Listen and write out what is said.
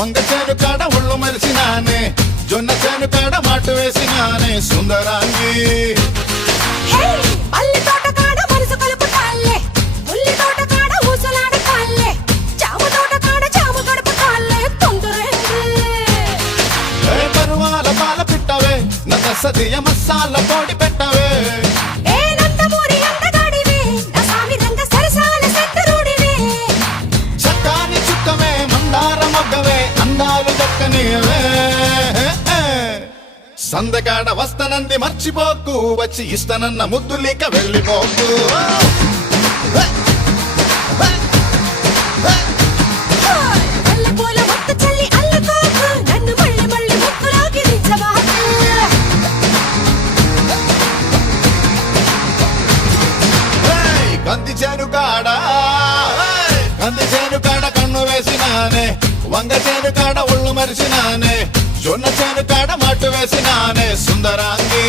వంగ చేను కాడ ఒళ్ళు మరిసినానే జొన్న చేను కాడ మాటు వేసినానే సుందరాంగి అల్లి తోట కాడ మనసు కలుపుతాలే ఉల్లి తోట కాడ ఊసలాడతాలే జామ తోట కాడ జామ గడుపుతాలే తొందరేంది పరువాల పాల పిట్టవే నన్న సదియ మసాల పొడి పెట్టవే ఏ నందమూరి అందగాడివే నా సామి రంగ సరసాల సంతరుడివే చక్కాని చుక్కవే మందార మొగ్గవే అందాలు దక్కనివే సందకాడ వస్తనంది మర్చిపోకు వచ్చి ఇస్తనన్న ముద్దులిక వెళ్ళిపోకు మల్లెపూల మొక్క చల్లి అల్లుకోకు నన్ను మళ్ళీ మళ్ళీ ముక్కులోకి దించబాకు కంది చేను కాడ కన్ను వేసినానే వంగ చేను కాడ ఒళ్ళు మరిసినానే జొన్న చేను కాడ మాటు వేసినానే సుందరాంగి